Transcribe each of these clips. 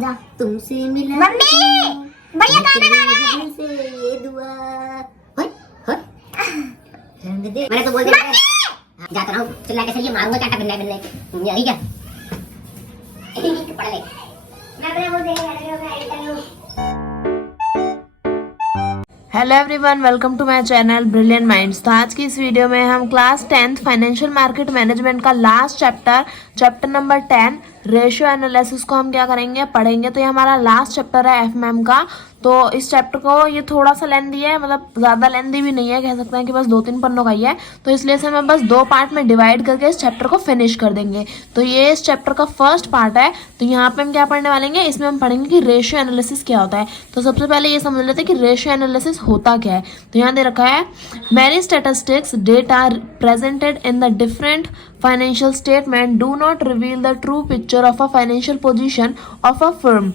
जा तुमसे मिला मम्मी भैया गाना गा रहे हैं से ये दुआ होय होय रंग दे। मैंने तो बोल दिया जाता रहा हूँ चिल्ला के सही मारूंगा चाटा बिल्ला बिल्ला तुम यही क्या पढ़ ले मैं बोल देगा। Hello everyone, welcome to my channel brilliant minds. तो आज की इस वीडियो में हम class 10th financial market management का last chapter number 10 ratio analysis को हम क्या करेंगे, पढ़ेंगे। तो ये हमारा लास्ट चैप्टर है एफएमएम का। तो इस चैप्टर को ये थोड़ा सा लेंथी है, मतलब ज़्यादा लेंथी भी नहीं है, कह सकते हैं कि बस 2-3 पन्नों का ही है। तो इसलिए से हम बस 2 पार्ट में डिवाइड करके इस चैप्टर को फिनिश कर देंगे। तो ये इस चैप्टर का फर्स्ट पार्ट है। तो यहाँ पे हम क्या पढ़ने वाले हैं, इसमें हम पढ़ेंगे कि रेशियो एनालिसिस क्या होता है। तो सबसे पहले ये समझ लेते हैं कि रेशियो एनालिसिस होता क्या है। तो यहाँ दे रखा है many statistics data presented in the different financial statement do not reveal the true picture of a financial position of a firm.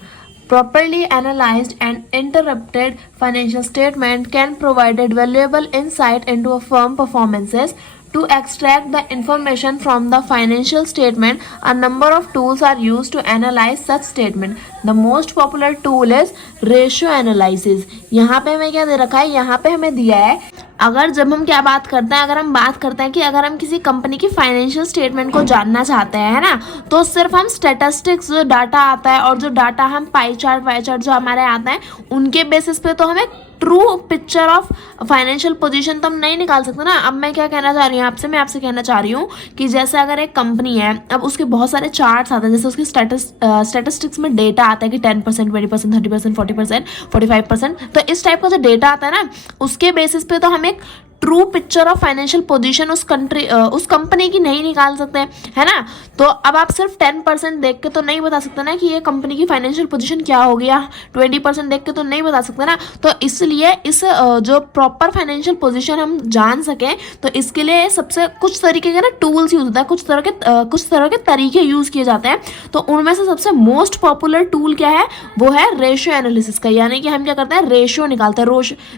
Properly analyzed and interpreted financial statement can provide valuable insight into a firm performances. To extract the information from the financial statement, a number of tools are used to analyze such statement. The most popular tool is ratio analysis. यहाँ पे हमें क्या दे रखा है, यहाँ पे हमें दिया है अगर जब हम क्या बात करते हैं, अगर हम बात करते हैं कि अगर हम किसी कंपनी की फाइनेंशियल स्टेटमेंट को जानना चाहते हैं, है ना, तो सिर्फ हम स्टैटिस्टिक्स जो डाटा आता है और जो डाटा हम पाई चार्ट जो हमारे आता है उनके बेसिस पे तो हमें true picture of financial position तो हम नहीं निकाल सकते ना। अब मैं क्या कहना चाह रही हूँ आपसे, मैं आपसे कहना चाह रही हूँ कि जैसे अगर एक कंपनी है, अब उसके बहुत सारे चार्ट्स आते हैं, जैसे उसकी स्टैटिस्टिक्स में डेटा आता है कि 10%, 20%, 30%, 40%, 45%। तो इस टाइप का जो डेटा आता है ना, उसके बेसिस पे तो हम एक true picture of financial position उस कंपनी की नहीं निकाल सकते, है ना। तो अब आप सिर्फ 10% देख के तो नहीं बता सकते ना कि ये कंपनी की फाइनेंशियल पोजीशन क्या हो गया, 20% देख के तो नहीं बता सकते ना। तो इसलिए इस जो प्रॉपर फाइनेंशियल पोजीशन हम जान सकें, तो इसके लिए सबसे कुछ तरीके के ना टूल्स यूज होता है, कुछ तरह के तरीके यूज किए जाते हैं। तो उनमें से सबसे मोस्ट पॉपुलर टूल क्या है, वो है रेशियो एनालिसिस का। यानी कि हम क्या करते हैं, रेशियो निकालते हैं।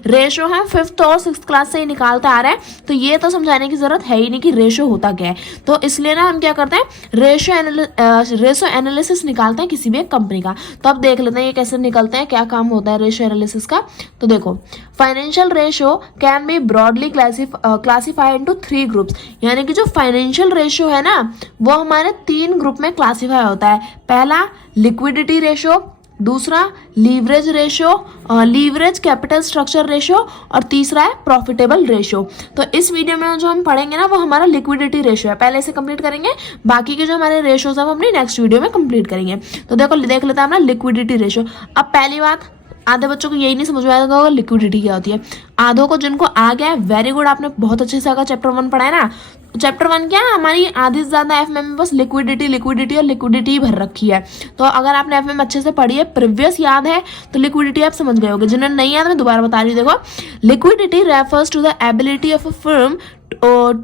रेशियो हम 5th और 6th क्लास से ही निकालते आ रहा है, तो ये तो समझाने की जरूरत है ही नहीं कि रेशियो होता क्या है। तो इसलिए ना हम क्या करते हैं, रेशियो एनालिसिस निकालते हैं किसी भी एक कंपनी का। तो अब देख लेते हैं ये कैसे निकलते हैं, क्या काम होता है रेशियो एनालिसिस का। तो देखो, financial ratio can be broadly classified into 3 groups. यानी कि जो फाइनेंशियल रेशियो है ना, वो हमारे 3 ग्रुप में क्लासिफाई होता है। पहला लिक्विडिटी रेशियो, दूसरा leverage ratio, leverage capital structure ratio, और तीसरा है प्रॉफिटेबल रेशियो। तो इस वीडियो में जो हम पढ़ेंगे ना, वो हमारा लिक्विडिटी रेशियो है, पहले से कंप्लीट करेंगे। बाकी के जो हमारे रेशियोज है वो अपनी नेक्स्ट वीडियो में कंप्लीट करेंगे। तो देखो, देख लेते हैं हमारा लिक्विडिटी रेशियो। अब पहली बात, आधे बच्चों को यही नहीं समझ में आएगा होगा लिक्विडिटी क्या होती है। आधों को जिनको आ गया है, वेरी गुड, आपने बहुत अच्छे से अगर चैप्टर 1 पढ़ा है ना। चैप्टर 1 क्या है, हमारी आधी से ज्यादा एफएम में बस लिक्विडिटी भर रखी है। तो अगर आपने एफएम अच्छे से पढ़ी है, प्रीवियस याद है, तो लिक्विडिटी आप समझ गए होंगे। जिन्होंने नहीं याद, मैं दोबारा बता रही हूँ। देखो, liquidity refers to the ability of a firm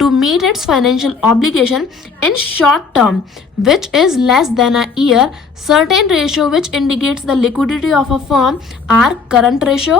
to meet its financial obligation in short term, which is less than a year. Certain ratio which indicates the liquidity of a firm are current ratio,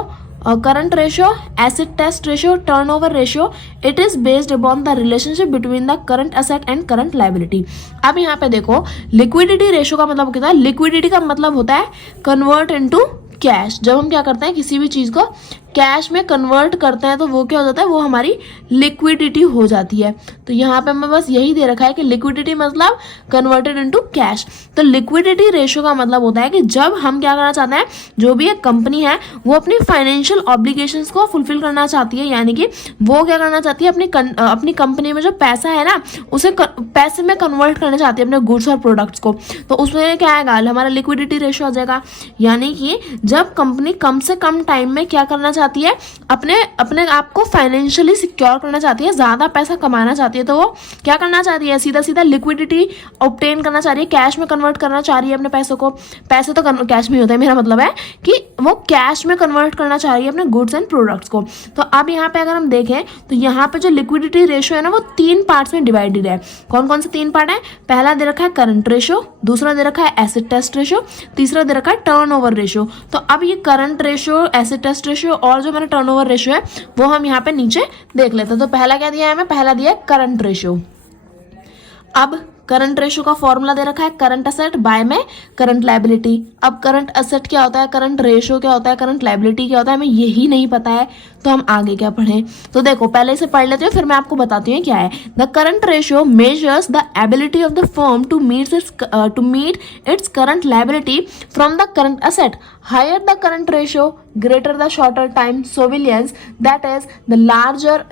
asset test ratio, turnover ratio. It is based upon the relationship between the current asset and current liability. अब यहाँ पे देखो, liquidity ratio का मतलब क्या होता है, liquidity का मतलब होता है कन्वर्ट इनटू कैश। जब हम क्या करते हैं, किसी भी चीज को कैश में कन्वर्ट करते हैं, तो वो क्या हो जाता है, वो हमारी लिक्विडिटी हो जाती है। तो यहाँ पे हमें बस यही दे रखा है कि लिक्विडिटी मतलब कन्वर्टेड इनटू कैश। तो लिक्विडिटी रेशियो का मतलब होता है कि जब हम क्या करना चाहते हैं, जो भी एक कंपनी है वो अपनी फाइनेंशियल ऑब्लिगेशंस को फुलफिल करना चाहती है, यानी कि वो क्या करना चाहती है, अपनी कंपनी में जो पैसा है ना, उसे पैसे में कन्वर्ट करना चाहती है, अपने गुड्स और प्रोडक्ट्स को। तो उसमें क्या आएगा, हमारा लिक्विडिटी रेशियो आ जाएगा। यानी कि जब कंपनी कम से कम टाइम में क्या करना चाहती है, अपने आप को फाइनेंशियली सिक्योर करना चाहती है, ज्यादा पैसा कमाना चाहती है, तो वो क्या करना चाहती है, सीधा लिक्विडिटी ऑब्टेन करना चाह रही है, कैश में कन्वर्ट करना चाह रही है अपने पैसों को। पैसे तो कैश में होता है, मेरा मतलब है कि वो कैश में कन्वर्ट करना चाह रही है अपने गुड्स एंड प्रोडक्ट्स को। तो अब यहाँ पे अगर हम देखें, तो यहाँ पे जो लिक्विडिटी रेशियो है ना, वो 3 पार्ट्स में डिवाइडेड है। कौन कौन से 3 पार्ट है, पहला दे रखा है करंट रेशियो, दूसरा दे रखा है एसेट टेस्ट रेशियो, तीसरा दे रखा है टर्नओवर रेशियो। तो अब ये current ratio, asset test ratio और जो हमारा टर्नओवर रेशियो है, वो हम यहाँ पे नीचे देख लेते हैं। तो पहला क्या दिया है हमें, पहला दिया है करंट रेशियो। अब करंट रेशो का फॉर्मूला दे रखा है करंट असेट बाय में करंट लायबिलिटी। अब करंट असेट क्या होता है, करंट रेशो क्या होता है, करंट लायबिलिटी क्या होता है, हमें यही नहीं पता है तो हम आगे क्या पढ़ें। तो देखो पहले इसे पढ़ लेते हैं फिर मैं आपको बताती हूँ क्या है। The current ratio measures the ability of the firm to meet its current liability from the current asset. Higher the current ratio greater the shorter time surveillance, that is the larger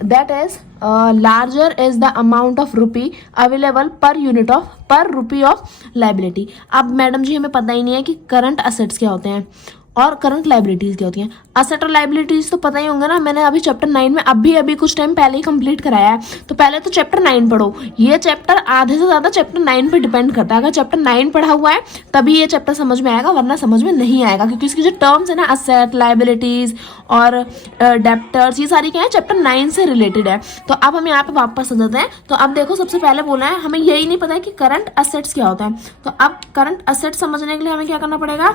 is the amount of rupee available per rupee of liability। अब madam जी हमें पता ही नहीं है कि current assets क्या होते हैं और करंट लाइबिलिटीज क्या होती हैं। असेट और लाइबिलिटीज तो पता ही होंगे ना, मैंने अभी चैप्टर 9 में अभी कुछ टाइम पहले ही कंप्लीट कराया है। तो पहले तो चैप्टर 9 पढ़ो, ये चैप्टर आधे से ज्यादा चैप्टर 9 पे डिपेंड करता है। अगर चैप्टर 9 पढ़ा हुआ है तभी ये चैप्टर समझ में आएगा, वरना समझ में नहीं आएगा, क्योंकि इसकी जो टर्म्स है ना असेट लाइबिलिटीज और डेप्टर्स ये सारी क्या है चैप्टर 9 से रिलेटेड है। तो अब हम यहाँ पे वापस आ जाते हैं। तो अब देखो सबसे पहले बोला है हमें यही नहीं पता है कि करंट असेट्स क्या होता है। तो अब करंट असेट समझने के लिए हमें क्या करना पड़ेगा,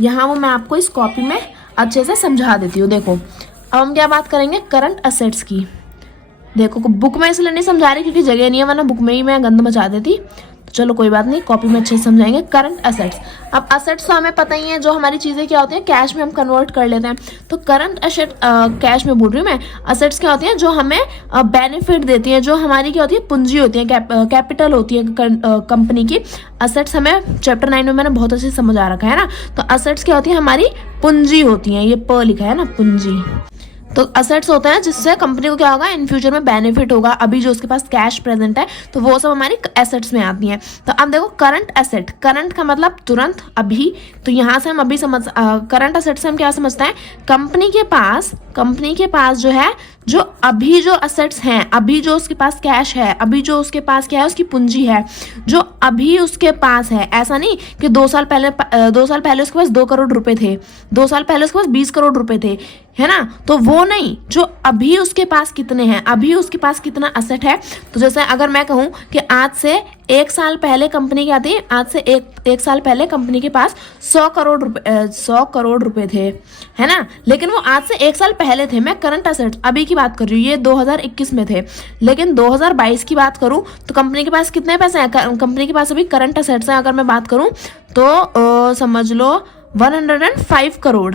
यहाँ वो मैं आपको इस कॉपी में अच्छे से समझा देती हूँ। देखो अब हम क्या बात करेंगे करंट असेट्स की। देखो बुक में इसलिए नहीं समझा रही क्योंकि जगह नहीं है, वरना बुक में ही मैं गंद मचा देती। तो चलो कोई बात नहीं, कॉपी में अच्छे से समझाएंगे करंट असेट्स। अब असेट्स तो हमें पता ही है, जो हमारी चीज़ें क्या होती हैं कैश में हम कन्वर्ट कर लेते हैं। तो करंट असेट कैश में बोल रही हूँ मैं, असेट्स क्या होती हैं जो हमें बेनिफिट देती हैं, जो हमारी क्या होती है पूंजी होती है, कैपिटल होती है कंपनी की। असेट्स हमें चैप्टर 9 में मैंने बहुत अच्छे से समझा रखा है ना। तो असेट्स क्या होती है हमारी पूंजी होती है, ये प लिखा है ना पूंजी। तो असेट्स होते हैं जिससे कंपनी को क्या होगा इन फ्यूचर में बेनिफिट होगा। अभी जो उसके पास कैश प्रेजेंट है तो वो सब हमारी एसेट्स में आती हैं। तो अब देखो करंट एसेट, करंट का मतलब तुरंत अभी, तो यहाँ से हम अभी करंट एसेट से हम क्या समझते हैं, कंपनी के पास जो है जो अभी जो असेट्स हैं, अभी जो उसके पास कैश है, अभी जो उसके पास क्या है उसकी पूंजी है जो अभी उसके पास है। ऐसा नहीं कि 2 साल पहले उसके पास 2 करोड़ रुपए थे, 2 साल पहले उसके पास 20 करोड़ रुपए थे, है ना। तो वो नहीं, जो अभी उसके पास कितने हैं, अभी उसके पास कितना असेट है। तो जैसे अगर मैं कहूँ कि आज से 1 साल पहले कंपनी क्या थी, आज से एक साल पहले कंपनी के पास 100 करोड़ रुपए थे, है ना। लेकिन वो आज से 1 साल पहले थे। मैं करंट असेट्स अभी की बात कर रही हूँ, ये 2021 में थे। लेकिन 2022 की बात करूँ तो कंपनी के पास कितने पैसे हैं, कंपनी के पास अभी करंट असेट्स हैं अगर मैं बात करूँ तो समझ लो 105 करोड़,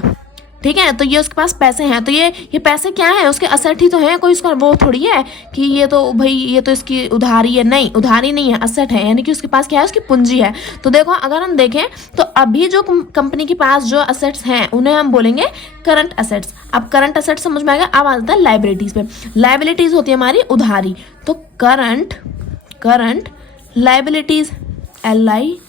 ठीक है। तो ये उसके पास पैसे हैं। तो ये पैसे क्या है, उसके असेट ही तो है, कोई उसका वो थोड़ी है कि ये तो भाई ये तो इसकी उधारी है। नहीं, उधारी नहीं है, असेट है, यानी कि उसके पास क्या है, उसकी पूंजी है। तो देखो अगर हम देखें तो अभी जो कंपनी के पास जो असेट्स हैं उन्हें हम बोलेंगे करंट असेट्स। अब करंट असेट्स समझ में आ गया। अब आ जाता है लाइबिलिटीज पे। लाइबिलिटीज होती है हमारी उधारी। तो करंट लाइबिलिटीज LIABILITIES,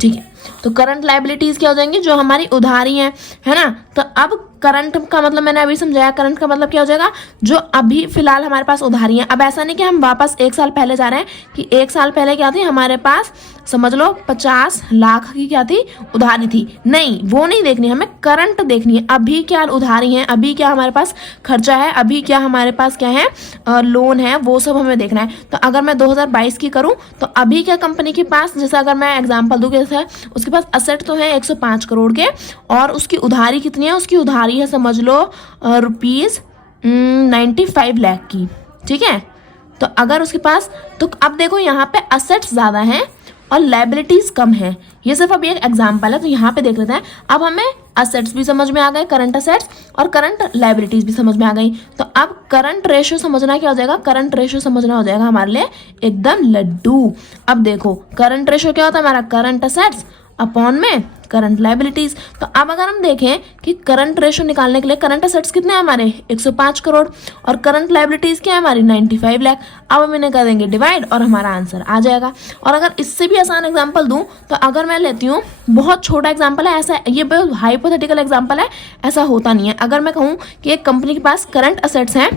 ठीक है। तो करंट लाइबिलिटीज क्या हो जाएंगी, जो हमारी उधारी है ना। तो अब करंट का मतलब मैंने अभी समझाया, करंट का मतलब क्या हो जाएगा, जो अभी फिलहाल हमारे पास उधारी है। अब ऐसा नहीं कि हम वापस 1 साल पहले जा रहे हैं कि 1 साल पहले क्या थी हमारे पास, समझ लो 50 लाख की क्या थी उधारी थी। नहीं, वो नहीं देखनी, हमें करंट देखनी है। अभी क्या उधारी है, अभी क्या हमारे पास खर्चा है, अभी क्या हमारे पास क्या है लोन है, वो सब हमें देखना है। तो अगर मैं 2022 की करूं तो अभी क्या कंपनी के पास, जैसे अगर मैं एग्जांपल दूं, जैसे उसके पास असेट तो है 105 करोड़ के और उसकी उधारी कितनी है, उसकी उधारी है समझ लो ₹95 लाख की, ठीक है। तो अगर उसके पास, तो अब देखो यहाँ पे असेट्स ज्यादा हैं और लाइबिलिटीज कम है। ये सिर्फ अभी एक एग्जांपल है, तो यहाँ पे देख लेते हैं। अब हमें असेट्स भी समझ में आ गए, करंट असेट्स, और करंट लाइबिलिटीज भी समझ में आ गई। तो अब करंट रेशियो समझना क्या हो जाएगा, करंट रेशियो समझना हो जाएगा हमारे लिए एकदम लड्डू। अब देखो करंट रेशियो क्या होता है हमारा, करंट असेट्स अपॉन में करंट लाइबिलिटीज। तो अब अगर हम देखें कि करंट रेशियो निकालने के लिए करंट असेट्स कितने हैं हमारे 105 करोड़ और करंट लाइबिलिटीज क्या है हमारी 95 लाख। अब हम इन्हें कर देंगे डिवाइड और हमारा आंसर आ जाएगा। और अगर इससे भी आसान एग्जांपल दूं तो अगर मैं लेती हूँ, बहुत छोटा एग्जांपल है, ऐसा ये बहुत हाइपोथेटिकल एग्जांपल है, ऐसा होता नहीं है। अगर मैं कहूँ कि एक कंपनी के पास करंट असेट्स हैं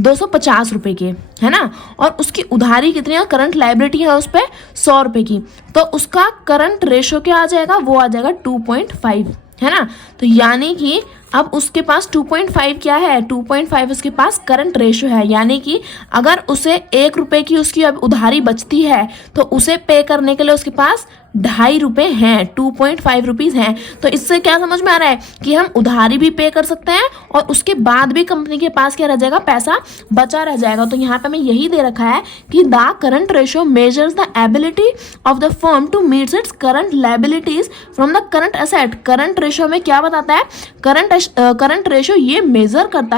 250 रुपए के, है ना, और उसकी उधारी कितनी है, करंट लाइबिलिटी है उस पर 100 रुपए की, तो उसका करंट रेशो क्या आ जाएगा, वो आ जाएगा 2.5, है ना। तो यानी कि अब उसके पास 2.5 क्या है, 2.5 उसके पास करंट रेशो है, यानी कि अगर उसे 1 रुपए की उसकी अब उधारी बचती है तो उसे पे करने के लिए उसके पास 2.5 रुपए हैं, 2.5 रुपीज हैं। तो इससे क्या समझ में आ रहा है कि हम उधारी भी पे कर सकते हैं और उसके बाद भी कंपनी के पास क्या रह जाएगा, पैसा बचा रह जाएगा। तो यहाँ पे हमें यही दे रखा है कि the current ratio measures the ability of the firm to meet its current liabilities from the current asset. Current ratio में क्या बताता है, करंट रेशो ये मेजर करता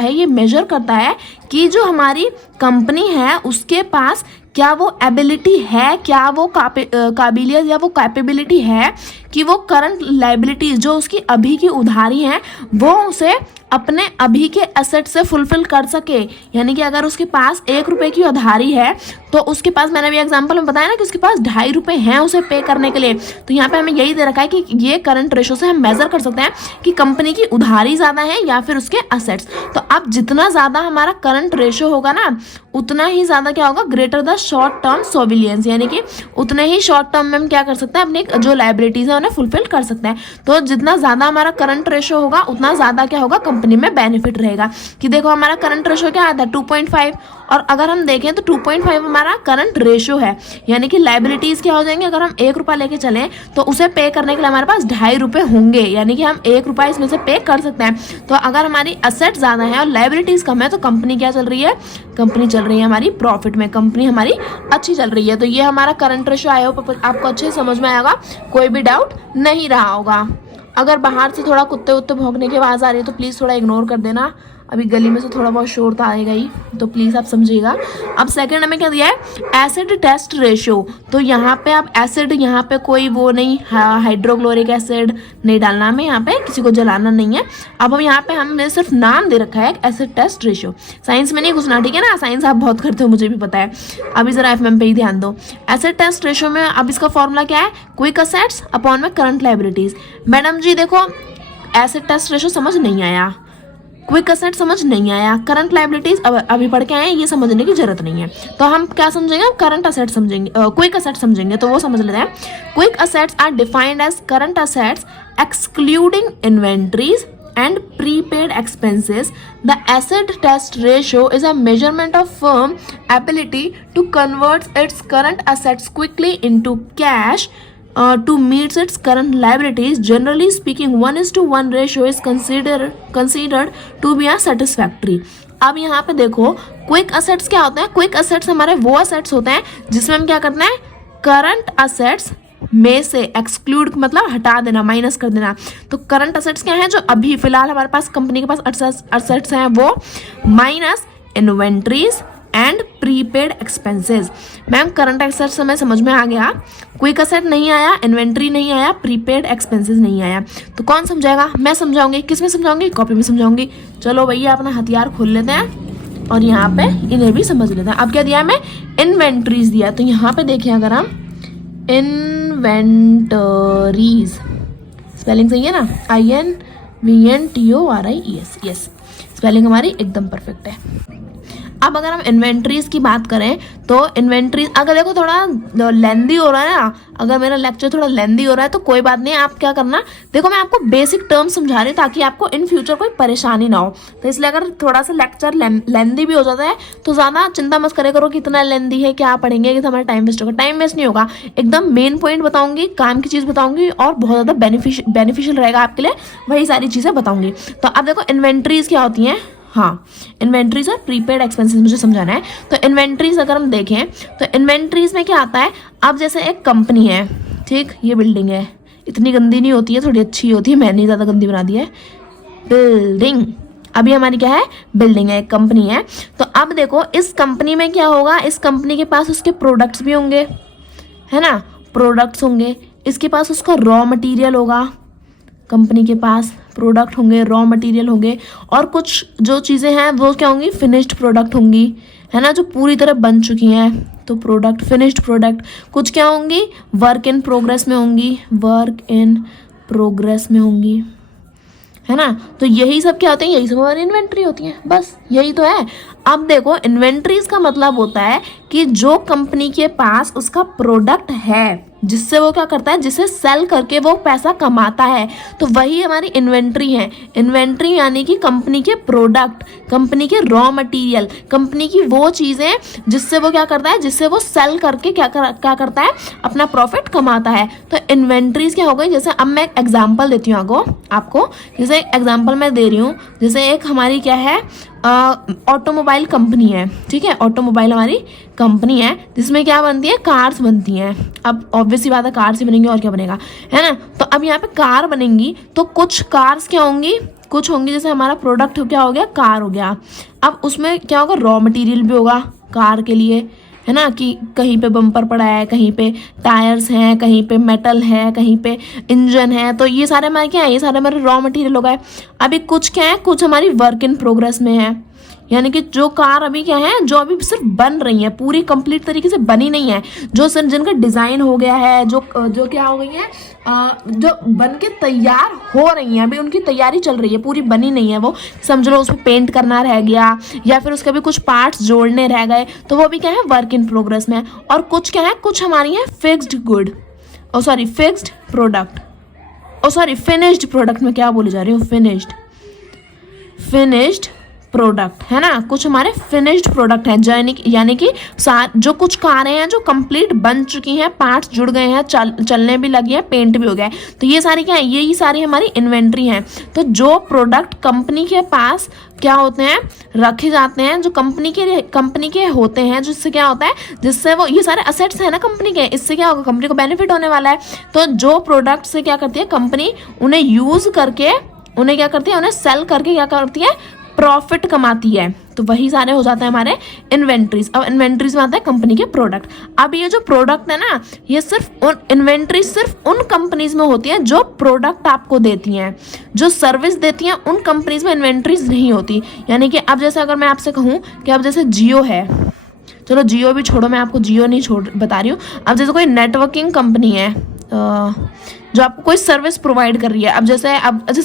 है कि जो हमारी कंपनी है उसके पास क्या वो एबिलिटी है, क्या वो काबिलियत या वो कैपेबिलिटी है कि वो करंट लायबिलिटीज जो उसकी अभी की उधारी हैं वो उसे अपने अभी के एसेट से फुलफिल कर सके। यानी कि अगर उसके पास 1 रुपए की उधारी है तो उसके पास, मैंने भी एग्जांपल में बताया ना कि उसके पास 2.5 रुपए हैं उसे पे करने के लिए। तो यहाँ पे हमें यही दे रखा है कि ये करंट रेशो से हम मेजर कर सकते हैं कि कंपनी की उधारी ज़्यादा है या फिर उसके असेट्स। तो अब जितना ज़्यादा हमारा करंट रेशो होगा ना उतना ही ज़्यादा क्या होगा, ग्रेटर द शॉर्ट टर्म सोविलियंस, यानी कि उतने ही शॉर्ट टर्म में हम क्या कर सकते हैं, अपनी जो लायबिलिटीज़ है उन्हें फुलफिल कर सकते हैं। तो जितना ज़्यादा हमारा करंट रेशो होगा उतना ज़्यादा क्या होगा, कंपनी में बेनिफिट रहेगा। कि देखो हमारा करंट रेशो क्या आता है 2.5, और अगर हम देखें तो 2.5 हमारा करंट रेशो है, यानी कि लायबिलिटीज़ क्या हो जाएंगे, अगर हम 1 रुपया लेके चलें तो उसे पे करने के लिए हमारे पास 2.5 रुपये होंगे, यानी कि हम 1 रुपया इसमें से पे कर सकते हैं। तो अगर हमारी असेट ज़्यादा है और लायबिलिटीज़ कम है तो कंपनी क्या चल रही है, कंपनी चल रही है हमारी प्रॉफिट में, कंपनी हमारी अच्छी चल रही है। तो ये हमारा करंट रेशो आया हो, आपको अच्छे समझ में आएगा, कोई भी डाउट नहीं रहा होगा। अगर बाहर से थोड़ा कुत्ते उत्ते भौंकने की आवाज़ आ रही है तो प्लीज़ थोड़ा इग्नोर कर देना, अभी गली में से थोड़ा बहुत शोर तो आएगा ही, तो प्लीज़ आप समझिएगा। अब सेकंड हमें क्या दिया है, एसिड टेस्ट रेशियो। तो यहाँ पे आप एसिड, यहाँ पे कोई वो नहीं, हाइड्रोक्लोरिक एसिड नहीं डालना हमें, यहाँ पे किसी को जलाना नहीं है। अब हम यहाँ पे हमने सिर्फ नाम दे रखा है एसिड टेस्ट रेशियो, साइंस में नहीं घुसना, ठीक है ना, साइंस आप बहुत करते हो मुझे भी पता है। अभी ज़रा FMM पे ही ध्यान दो। एसिड टेस्ट रेशियो में अब इसका फॉर्मूला क्या है, क्विक असेट्स अपॉन में करंट लायबिलिटीज। मैडम जी देखो एसिड टेस्ट रेशियो समझ नहीं आया, क्विक असेट समझ नहीं आया, करंट लायबिलिटीज अभी पढ़ के आए, ये समझने की जरूरत नहीं है। तो हम क्या समझेंगे, हम करंट असेट समझेंगे, क्विक असेट समझेंगे, तो वो समझ लेते हैं। Quick assets are defined as current assets excluding inventories and prepaid expenses. The asset test ratio is a measurement of firm ability to convert its current assets quickly into cash to meet its current liabilities. Generally speaking, 1:1 ratio is considered to be a satisfactory. अब यहाँ पे देखो quick assets क्या होते हैं, quick assets हमारे वो assets होते हैं जिसमें हम क्या करते हैं, करंट असेट्स में से एक्सक्लूड मतलब हटा देना, माइनस कर देना। तो करंट असेट्स क्या है, जो अभी फिलहाल हमारे पास कंपनी के पास असेट्स हैं वो, minus inventories and prepaid expenses. Ma'am current assets हमें समझ में आ गया, क्विक असेट नहीं आया, इन्वेंट्री नहीं आया, प्रीपेड एक्सपेंसेस नहीं आया। तो कौन समझाएगा, मैं समझाऊंगी। किस में समझाऊंगी, कॉपी में समझाऊंगी। चलो भैया अपना हथियार खोल लेते हैं और यहाँ पे इन्हें भी समझ लेते हैं। अब क्या दिया हमें, इन्वेंट्रीज दिया। तो यहाँ पे देखें अगर हम इन्वेंटरीज, स्पेलिंग सही है ना, INVENTORIES, यस, स्पेलिंग हमारी एकदम परफेक्ट है। अब अगर हम इन्वेंट्रीज की बात करें तो इन्वेंट्रीज, अगर देखो थोड़ा लेंदी हो रहा है ना, अगर मेरा लेक्चर थोड़ा लेंदी हो रहा है तो कोई बात नहीं, आप क्या करना, देखो मैं आपको बेसिक टर्म समझा रही हूँ ताकि आपको इन फ्यूचर कोई परेशानी ना हो। तो इसलिए अगर थोड़ा सा लेक्चर लेंदी भी हो जाता है तो ज़्यादा चिंता मत करे करो कि इतना लेंदी है, क्या पढ़ेंगे कि हमारा टाइम वेस्ट होगा। टाइम वेस्ट नहीं होगा, एकदम मेन पॉइंट बताऊंगी, काम की चीज़ बताऊंगी और बहुत ज़्यादा बेनिफिशियल रहेगा आपके लिए, वही सारी चीज़ें बताऊंगी। तो अब देखो इन्वेंट्रीज क्या होती हैं, हाँ इन्वेंट्रीज और प्रीपेड एक्सपेंसेस मुझे समझाना है। तो इन्वेंट्रीज अगर हम देखें तो इन्वेंट्रीज में क्या आता है, अब जैसे एक कंपनी है, ठीक, ये बिल्डिंग है, इतनी गंदी नहीं होती है, थोड़ी अच्छी होती है, मैंने ज़्यादा गंदी बना दी है। बिल्डिंग, अभी हमारी क्या है, बिल्डिंग है, एक कंपनी है। तो अब देखो इस कंपनी में क्या होगा, इस कंपनी के पास उसके प्रोडक्ट्स भी होंगे, है ना, प्रोडक्ट्स होंगे, इसके पास उसका रॉ मटेरियल होगा, कंपनी के पास प्रोडक्ट होंगे, रॉ मटेरियल होंगे, और कुछ जो चीज़ें हैं वो क्या होंगी, फिनिश्ड प्रोडक्ट होंगी, है ना, जो पूरी तरह बन चुकी हैं, तो प्रोडक्ट, फिनिश्ड प्रोडक्ट। कुछ क्या होंगी, वर्क इन प्रोग्रेस में होंगी, वर्क इन प्रोग्रेस में होंगी, है ना। तो यही सब क्या होते हैं, यही सब हमारी इन्वेंट्री होती है, बस यही तो है। अब देखो इन्वेंट्रीज का मतलब होता है कि जो कंपनी के पास उसका प्रोडक्ट है जिससे वो क्या करता है, जिसे सेल करके वो पैसा कमाता है, तो वही हमारी इन्वेंट्री है। इन्वेंट्री यानी कि कंपनी के प्रोडक्ट, कंपनी के रॉ मटेरियल, कंपनी की वो चीज़ें जिससे वो क्या करता है, जिससे वो सेल करके क्या करता है, अपना प्रॉफिट कमाता है। तो इन्वेंट्रीज क्या हो गई, जैसे अब मैं एक एग्जाम्पल देती हूँ आपको, जैसे एग्जाम्पल मैं दे रही हूँ, जैसे एक हमारी क्या है, ऑटोमोबाइल कंपनी है, ठीक है, ऑटोमोबाइल हमारी कंपनी है जिसमें क्या बनती है, कार्स बनती हैं। अब ऑब्वियस सी बात है, कार से बनेंगी और क्या बनेगा, है ना। तो अब यहाँ पे कार बनेंगी तो कुछ कार्स क्या होंगी, कुछ होंगी, जैसे हमारा प्रोडक्ट क्या हो गया, कार हो गया। अब उसमें क्या होगा, रॉ मटेरियल भी होगा कार के लिए, है ना, कि कहीं पे बम्पर पड़ा है, कहीं पे टायर्स हैं, कहीं पे मेटल है, कहीं पे इंजन है, तो ये सारे हमारे क्या है, ये सारे हमारे रॉ मटेरियल हो गए। अभी कुछ क्या है, कुछ हमारी वर्क इन प्रोग्रेस में है, यानी कि जो कार अभी क्या है, जो अभी सिर्फ बन रही है, पूरी कंप्लीट तरीके से बनी नहीं है, जो सिर्फ जिनका डिजाइन हो गया है, जो क्या हो गई है, जो बन के तैयार हो रही हैं, अभी उनकी तैयारी चल रही है, पूरी बनी नहीं है वो, समझ लो उसमें पेंट करना रह गया या फिर उसके भी कुछ पार्ट्स जोड़ने रह गए, तो वो भी क्या है, वर्क इन प्रोग्रेस में है। और कुछ क्या है, कुछ हमारी है fixed good, fixed product, finished product में क्या बोली जा रही हूँ, फिनिश्ड प्रोडक्ट, है ना। कुछ हमारे फिनिश्ड प्रोडक्ट हैं, यानी कि जो कुछ कारें हैं जो कंप्लीट बन चुकी हैं, पार्ट्स जुड़ गए हैं, चलने भी लगी हैं, पेंट भी हो गया है, तो ये सारी क्या है, यही सारी हमारी इन्वेंट्री हैं। तो जो प्रोडक्ट कंपनी के पास क्या होते हैं, रखे जाते हैं, जो कंपनी के होते हैं, जिससे क्या होता है, जिससे वो ये सारे असेट्स हैं ना कंपनी के, इससे क्या होगा, कंपनी को बेनिफिट होने वाला है। तो जो प्रोडक्ट से क्या करती है कंपनी, उन्हें यूज करके, उन्हें क्या करती है, उन्हें सेल करके क्या करती है, प्रॉफिट कमाती है, तो वही सारे हो जाते हैं हमारे इन्वेंट्रीज। अब इन्वेंट्रीज में आता है कंपनी के प्रोडक्ट। अब ये जो प्रोडक्ट है ना, ये इन्वेंट्री सिर्फ उन कंपनीज में होती है जो प्रोडक्ट आपको देती हैं, जो सर्विस देती हैं, उन कंपनीज में इन्वेंट्रीज नहीं होती। यानी कि अब जैसे अगर मैं आपसे कहूँ कि अब जैसे जियो है, चलो जियो भी छोड़ो, मैं आपको जियो नहीं बता रही हूँ, अब जैसे कोई नेटवर्किंग कंपनी है जो आपको कोई सर्विस प्रोवाइड कर रही है। अब जैसे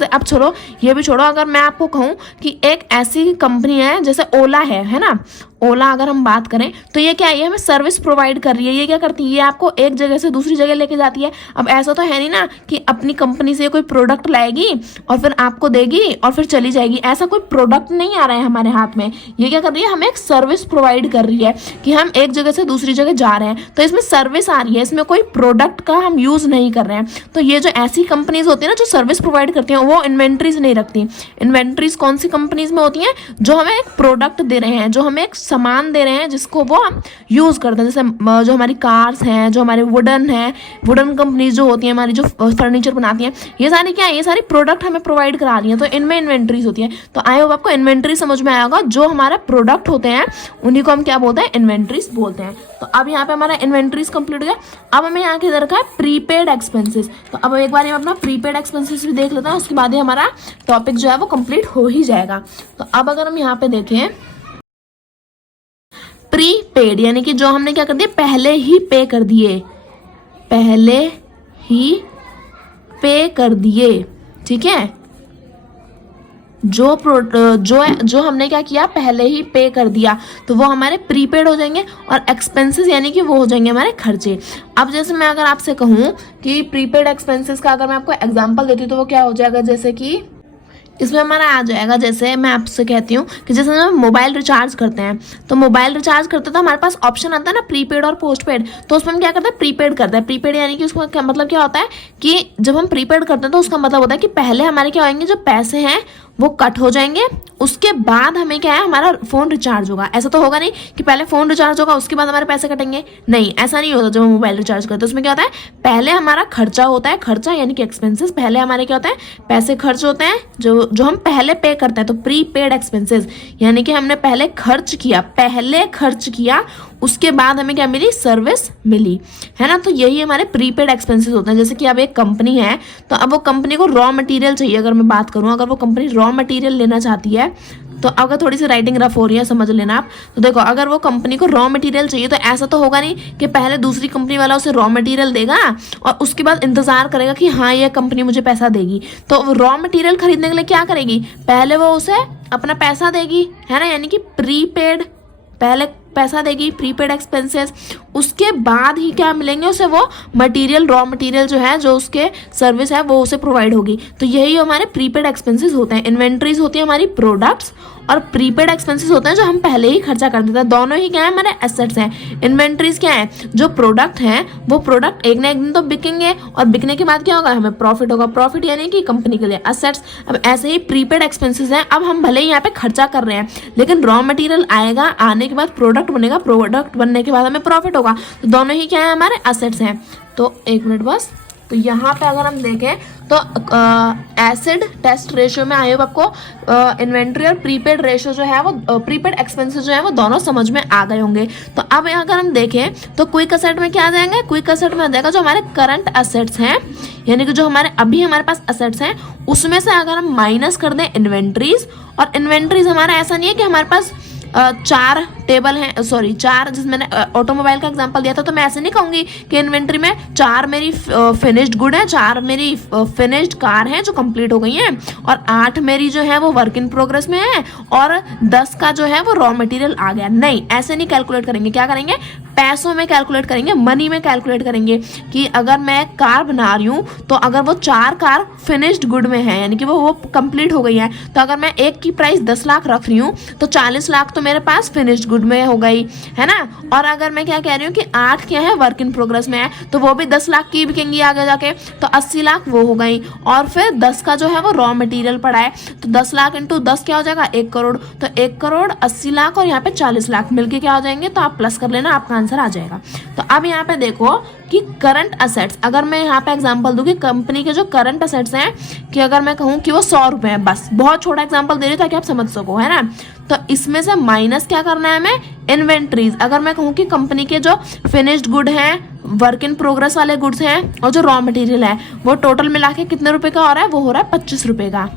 अब छोड़ो, ये भी छोड़ो, अगर मैं आपको कहूँ कि एक ऐसी कंपनी है जैसे ओला है ना, ओला अगर हम बात करें तो ये क्या है, ये हमें सर्विस प्रोवाइड कर रही है। ये क्या करती है, ये आपको एक जगह से दूसरी जगह लेके जाती है। अब ऐसा तो है नहीं ना कि अपनी कंपनी से कोई प्रोडक्ट लाएगी और फिर आपको देगी और फिर चली जाएगी, ऐसा कोई प्रोडक्ट नहीं आ रहा है हमारे हाथ में। ये क्या कर रही है, हमें एक सर्विस प्रोवाइड कर रही है कि हम एक जगह से दूसरी जगह जा रहे हैं, तो इसमें सर्विस आ रही है, इसमें कोई प्रोडक्ट का हम यूज नहीं कर रहे हैं। तो ये जो ऐसी कंपनीज होती है ना जो सर्विस प्रोवाइड करती हैं, वो इन्वेंट्रीज नहीं रखती। इन्वेंट्रीज कौन सी कंपनीज में होती हैं, जो हमें एक प्रोडक्ट दे रहे हैं, जो हमें एक सामान दे रहे हैं जिसको वो हम यूज करते हैं। जैसे जो हमारी कार्स हैं, जो हमारे वुडन कंपनीज जो होती हैं, हमारी जो फर्नीचर बनाती हैं, ये सारी क्या है, ये सारी प्रोडक्ट हमें प्रोवाइड करा रही हैं, तो इनमें इन्वेंट्रीज होती है। तो आई होप आपको इन्वेंट्री समझ में आया होगा। जो हमारा प्रोडक्ट होते हैं उन्हीं को हम क्या बोलते हैं, इन्वेंट्रीज बोलते हैं। तो अब यहाँ पे हमारा इन्वेंट्रीज कंप्लीट हो गया। अब हमें यहाँ किधर का है, प्रीपेड एक्सपेंसेस। तो अब एक बार हम अपना प्रीपेड एक्सपेंसेस भी देख लेते हैं, उसके बाद ही हमारा टॉपिक जो है वो कंप्लीट हो ही जाएगा। तो अब अगर हम यहाँ पे देखें प्रीपेड, यानी कि जो हमने क्या कर दिया, पहले ही पे कर दिए, ठीक है। जो हमने क्या किया, पहले ही पे कर दिया, तो वो हमारे प्रीपेड हो जाएंगे। और एक्सपेंसेस यानी कि वो हो जाएंगे हमारे खर्चे। अब जैसे मैं अगर आपसे कहूँ कि प्रीपेड एक्सपेंसेस का अगर मैं आपको एग्जांपल देती हूँ तो वो क्या हो जाएगा, जैसे कि इसमें हमारा आ जाएगा, जैसे मैं आपसे कहती हूँ कि जैसे हम मोबाइल रिचार्ज करते हैं, तो मोबाइल रिचार्ज करते हैं तो हमारे पास ऑप्शन आता है ना प्रीपेड और पोस्टपेड। तो उसमें हम क्या करते हैं, प्रीपेड करते हैं। प्रीपेड यानी कि उसका क्या मतलब क्या होता है कि जब हम प्रीपेड करते हैं तो उसका मतलब होता है कि पहले हमारे क्या होंगे, जो पैसे हैं वो कट हो जाएंगे, उसके बाद हमें क्या है, हमारा फोन रिचार्ज होगा। ऐसा तो होगा नहीं कि पहले फोन रिचार्ज होगा उसके बाद हमारे पैसे कटेंगे, नहीं, ऐसा नहीं होता। जब हम मोबाइल रिचार्ज करते हैं उसमें क्या होता है, पहले हमारा खर्चा होता है, खर्चा यानी कि एक्सपेंसेस, पहले हमारे क्या होता है, पैसे खर्च होते हैं जो हम पहले पे करते हैं। तो प्रीपेड एक्सपेंसेस यानी कि हमने पहले खर्च किया, उसके बाद हमें क्या मिली, सर्विस मिली, है ना। तो यही हमारे प्रीपेड एक्सपेंसेस होते हैं। जैसे कि अब एक कंपनी है तो अब वो कंपनी को रॉ मटेरियल चाहिए, अगर मैं बात करूँ, अगर वो कंपनी रॉ मटेरियल लेना चाहती है, तो अगर थोड़ी सी राइटिंग रफ हो रही है समझ लेना आप। तो देखो, अगर वो कंपनी को रॉ मटेरियल चाहिए तो ऐसा तो होगा नहीं कि पहले दूसरी कंपनी वाला उसे रॉ मटेरियल देगा और उसके बाद इंतजार करेगा कि हाँ ये कंपनी मुझे पैसा देगी। तो रॉ मटेरियल खरीदने के लिए क्या करेगी, पहले वो उसे अपना पैसा देगी, है ना, यानी कि प्रीपेड, पहले पैसा देगी, प्रीपेड एक्सपेंसेस, उसके बाद ही क्या मिलेंगे उसे, वो मटेरियल, रॉ मटेरियल जो है, जो उसके सर्विस है, वो उसे प्रोवाइड होगी। तो यही हमारे प्रीपेड एक्सपेंसेस होते हैं। इन्वेंट्रीज होती है हमारी प्रोडक्ट्स, और प्रीपेड एक्सपेंसेस होते हैं जो हम पहले ही खर्चा कर देते हैं। दोनों ही क्या है, हमारे एसेट्स हैं। इन्वेंट्रीज क्या है, जो प्रोडक्ट हैं वो प्रोडक्ट एक ना एक दिन तो बिकेंगे, और बिकने के बाद क्या होगा, हमें प्रॉफिट होगा। प्रॉफिट यानी कि कंपनी के लिए एसेट्स। अब ऐसे ही प्रीपेड एक्सपेंसेस हैं, अब हम भले ही यहाँ पे खर्चा कर रहे हैं, लेकिन रॉ मटेरियल आएगा, आने के बाद प्रोडक्ट बनेगा, प्रोडक्ट बनने के बाद हमें प्रॉफिट होगा। तो दोनों ही क्या है, हमारे एसेट्स हैं। तो एक मिनट बस, तो यहाँ पे अगर हम देखें तो एसिड टेस्ट रेशियो में आई होप आपको इन्वेंट्री और प्रीपेड रेशियो जो है वो, प्रीपेड एक्सपेंसेस जो है वो दोनों समझ में आ गए होंगे। तो अब अगर हम देखें तो क्विक असेट में क्या आ जाएंगे, क्विक असेट में आ जाएगा जो हमारे करंट असेट्स हैं, यानी कि जो हमारे अभी हमारे पास असेट्स हैं उसमें से अगर हम माइनस कर दें इन्वेंट्रीज, और इन्वेंट्रीज हमारा ऐसा नहीं है कि हमारे पास चार टेबल हैं, सॉरी चार, जिस मैंने ऑटोमोबाइल का एग्जांपल दिया था, तो मैं ऐसे नहीं कहूंगी कि इन्वेंट्री में 4 मेरी फिनिश्ड गुड है, 4 मेरी फिनिश्ड कार हैं जो कंप्लीट हो गई हैं, और 8 मेरी जो है वो वर्क इन प्रोग्रेस में है, और 10 का जो है वो रॉ मटेरियल आ गया। नहीं, ऐसे नहीं कैलकुलेट करेंगे। क्या करेंगे, पैसों में कैलकुलेट करेंगे, मनी में कैलकुलेट करेंगे कि अगर मैं कार बना रही हूँ तो अगर वो 4 कार फिनिश्ड गुड में है, यानी कि वो कंप्लीट हो गई है, तो अगर मैं एक की प्राइस 10 लाख रख रही हूँ तो 40 लाख तो मेरे पास फिनिश्ड गुड में हो गई, है ना। और अगर मैं क्या कह रही हूँ कि 8 क्या है, वर्क इन प्रोग्रेस में है, तो वो भी 10 लाख की बिकेंगी आगे जाके, तो 80 लाख वो हो गई। और फिर 10 का जो है वो रॉ मटेरियल पड़ा है, तो 10 लाख इंटू 10 क्या हो जाएगा, 1 करोड़। तो 1 करोड़ 80 लाख और यहाँ पे 40 लाख मिलके क्या हो जाएंगे, तो आप प्लस कर लेना, आपका आंसर आ जाएगा। तो अब यहाँ पे देखो कि करंट असेट्स, अगर मैं यहाँ पे एग्जांपल दूं कि कंपनी के जो करंट असेट्स हैं, कि अगर मैं कहूँ कि वो 100 रुपए हैं, बस बहुत छोटा एग्जांपल दे रही हूँ ताकि आप समझ सको, है ना। तो इसमें से माइनस क्या करना है हमें, इन्वेंट्रीज। अगर मैं कहूँ कि कंपनी के जो फिनिश्ड गुड हैं, वर्क इन प्रोग्रेस वाले गुड्स हैं, और जो रॉ मटेरियल है, वो टोटल मिला के कितने रुपए का हो रहा है, वो हो रहा है 25 रुपए का,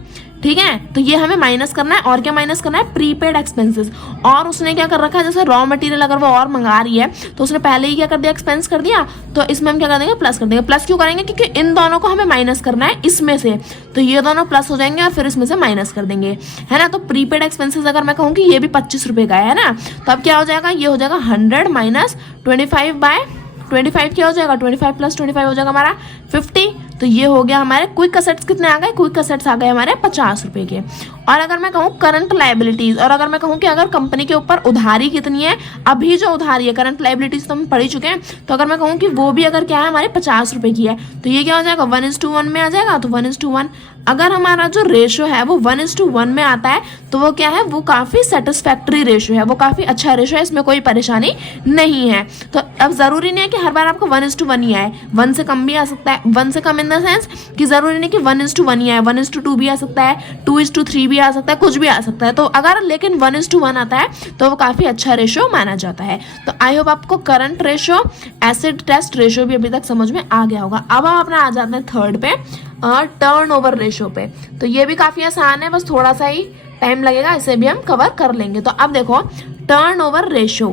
ठीक है। तो ये हमें माइनस करना है, और क्या माइनस करना है, प्रीपेड एक्सपेंसेस। और उसने क्या कर रखा है, जैसे रॉ मटेरियल अगर वो और मंगा रही है तो उसने पहले ही क्या कर दिया, एक्सपेंस कर दिया, तो इसमें हम क्या कर देंगे, प्लस कर देंगे। प्लस क्यों करेंगे, क्योंकि इन दोनों को हमें माइनस करना है इसमें से, तो ये दोनों प्लस हो जाएंगे और फिर इसमें से माइनस कर देंगे, है ना। तो प्रीपेड एक्सपेंसेस अगर मैं कहूँ कि ये भी 25 रुपए का है ना, तो अब क्या हो जाएगा, ये हो जाएगा 100 माइनस 25/25 क्या हो जाएगा, 25 प्लस 25 हो जाएगा हमारा 50। तो ये हो गया हमारे क्विक असेट्स, कितने आ गए, क्विक असेट्स आ गए हमारे 50 रुपए के। और अगर मैं कहूँ करंट लायबिलिटीज, और अगर मैं कहूँ कि अगर कंपनी के ऊपर उधारी कितनी है, अभी जो उधारी है, करंट लायबिलिटीज तो हम पढ़ ही चुके हैं, तो अगर मैं कहूँ कि वो भी अगर क्या है, हमारे 50 रुपए की है, तो ये क्या हो जाएगा, 1:1 में आ जाएगा। तो 1:1 अगर हमारा जो रेशो है वो 1:1 में आता है, तो वो क्या है, वो काफी सेटिस्फैक्टरी रेशो है, वो काफी अच्छा रेशो है, इसमें कोई परेशानी नहीं है। तो अब जरूरी नहीं है कि हर बार आपको 1:1 ही आए, 1 से कम भी आ सकता है, 1 से कम इन द सेंस कि जरूरी नहीं कि 1:1 ही आए, 1:2 भी आ सकता है, 2:3 भी आ सकता है, कुछ भी आ सकता है। तो अगर लेकिन 1:1 आता है तो वो काफी अच्छा रेशो माना जाता है। तो आई होप आपको current ratio, acid test ratio भी अभी तक समझ में आ गया होगा। अब हम अपना आ जाते हैं थर्ड पे, टर्नओवर रेशो पे। तो ये भी काफी आसान है, बस थोड़ा सा ही टाइम लगेगा, इसे भी हम कवर कर लेंगे। तो अब देखो टर्नओवर रेशो,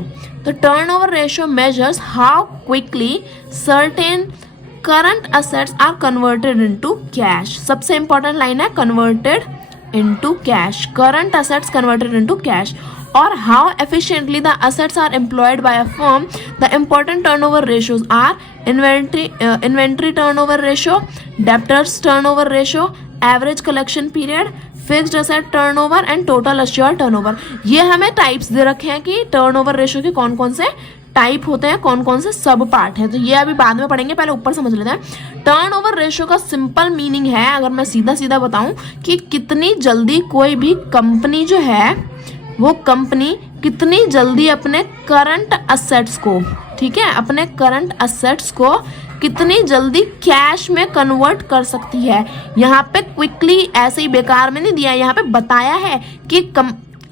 तो turnover ratio measures how quickly certain current assets are converted into cash. सबसे इंपॉर्टेंट लाइन है converted into cash, current assets converted into cash, or how efficiently the assets are employed by a firm. The important turnover ratios are inventory turnover ratio, debtors turnover ratio, average collection period, fixed asset turnover and total assured turnover. ये हमें types दे रखे हैं कि turnover ratio के कौन कौन से type होते हैं, कौन कौन से सब पार्ट है। तो ये अभी बाद में पढ़ेंगे, पहले ऊपर समझ लेते हैं। टर्नओवर रेशियो का सिंपल मीनिंग है, अगर मैं सीधा सीधा बताऊं, कि कितनी जल्दी कोई भी कंपनी जो है, वो कंपनी कितनी जल्दी अपने करंट असेट्स को, ठीक है, अपने करंट असेट्स को कितनी जल्दी कैश में कन्वर्ट कर सकती है। यहाँ पे क्विकली ऐसे ही बेकार में नहीं दिया, यहाँ पे बताया है कि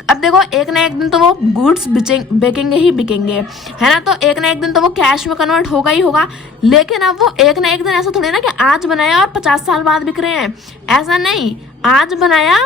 अब देखो एक ना एक दिन तो वो गुड्स बिकेंगे ही बिकेंगे, है ना। तो एक ना एक दिन तो वो कैश में कन्वर्ट होगा ही होगा, लेकिन अब वो एक ना एक दिन ऐसा थोड़ी ना कि आज बनाया और 50 साल बाद बिक रहे हैं, ऐसा नहीं। आज बनाया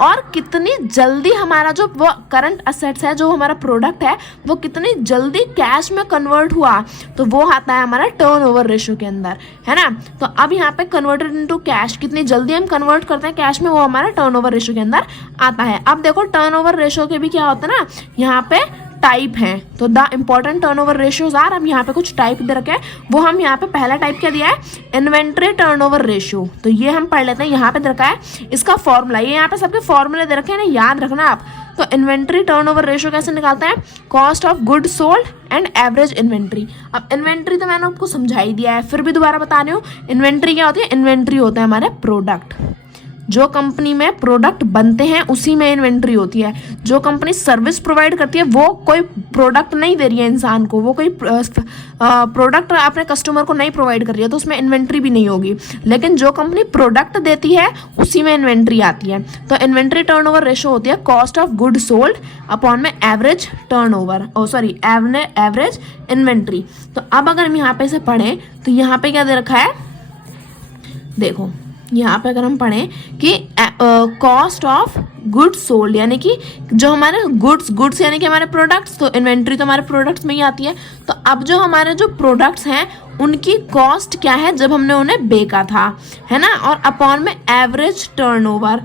और कितनी जल्दी हमारा जो वो करंट असेट्स है, जो हमारा प्रोडक्ट है, वो कितनी जल्दी कैश में कन्वर्ट हुआ, तो वो आता है हमारा टर्नओवर रेशियो के अंदर, है ना। तो अब यहाँ पे कन्वर्टेड इनटू कैश, कितनी जल्दी हम कन्वर्ट करते हैं कैश में, वो हमारा टर्नओवर रेशियो के अंदर आता है। अब देखो टर्नओवर रेशियो के भी क्या होता है ना, यहाँ पे टाइप हैं, तो the important turnover ratios are, हम यहाँ पे कुछ टाइप दे रखे हैं, वो हम यहाँ पे पहला टाइप क्या दिया है, इन्वेंट्री टर्नओवर रेशियो। तो ये हम पढ़ लेते हैं, यहाँ पे दे रखा है इसका फॉर्मूला, ये यहाँ पे सबके फॉर्मूले दे रखे हैं ना, याद रखना आप। तो इन्वेंट्री टर्नओवर रेशियो कैसे निकालते हैं, cost of good sold and average inventory. अब इन्वेंट्री तो मैंने आपको समझा ही दिया है, फिर भी दोबारा बता रही हूँ। इन्वेंट्री क्या होती है, इन्वेंट्री होता है हमारे प्रोडक्ट, जो कंपनी में प्रोडक्ट बनते हैं उसी में इन्वेंट्री होती है। जो कंपनी सर्विस प्रोवाइड करती है वो कोई प्रोडक्ट नहीं दे रही है इंसान को, वो कोई प्रोडक्ट अपने कस्टमर को नहीं प्रोवाइड कर रही है, तो उसमें इन्वेंट्री भी नहीं होगी। लेकिन जो कंपनी प्रोडक्ट देती है उसी में इन्वेंट्री आती है। तो इन्वेंट्री टर्नओवर रेशियो होती है cost of good sold upon में एवरेज टर्नओवर, एवरेज इन्वेंट्री। तो अब अगर हम यहाँ पे से पढ़ें तो यहाँ पे क्या दे रखा है, देखो यहाँ पे अगर हम पढ़ें कि कॉस्ट ऑफ गुड्स सोल्ड, यानी कि जो हमारे गुड्स यानी कि हमारे प्रोडक्ट्स, तो इन्वेंट्री तो हमारे प्रोडक्ट्स में ही आती है। तो अब जो हमारे जो प्रोडक्ट्स हैं उनकी कॉस्ट क्या है जब हमने उन्हें बेचा था, है ना, और अपॉन में एवरेज टर्नओवर,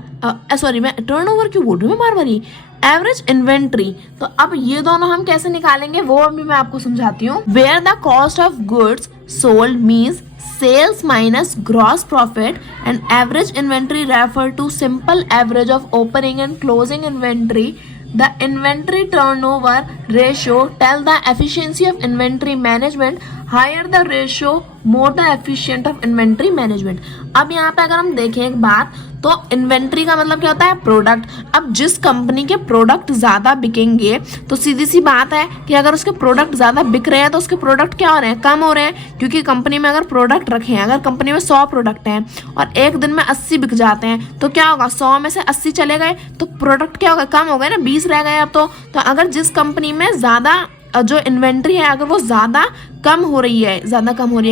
सॉरी मैं टर्नओवर क्यों बोल रही हूँ बार बारी, एवरेज इन्वेंट्री। तो अब ये दोनों हम कैसे निकालेंगे वो अभी मैं आपको समझाती हूँ। Where the cost of goods sold means sales minus gross profit and average inventory refer to simple average of opening and closing inventory. The inventory turnover ratio tell the efficiency of inventory management. Higher the ratio, more the efficient of inventory management. अब यहाँ पे अगर हम देखें एक बात, तो inventory का मतलब क्या होता है, प्रोडक्ट। अब जिस कंपनी के प्रोडक्ट ज़्यादा बिकेंगे तो सीधी सी बात है कि अगर उसके प्रोडक्ट ज़्यादा बिक रहे हैं तो उसके प्रोडक्ट क्या हो रहे हैं, कम हो रहे हैं। क्योंकि कंपनी में अगर प्रोडक्ट रखे हैं, अगर कंपनी में 100 प्रोडक्ट हैं और एक दिन में 80 बिक जाते हैं, तो क्या होगा, 100 में से 80 चले गए तो प्रोडक्ट क्या होगा, कम हो गए ना, 20 रह गए अब तो अगर जिस कंपनी में ज़्यादा जो इन्वेंट्री है अगर वो ज़्यादा कम हो रही है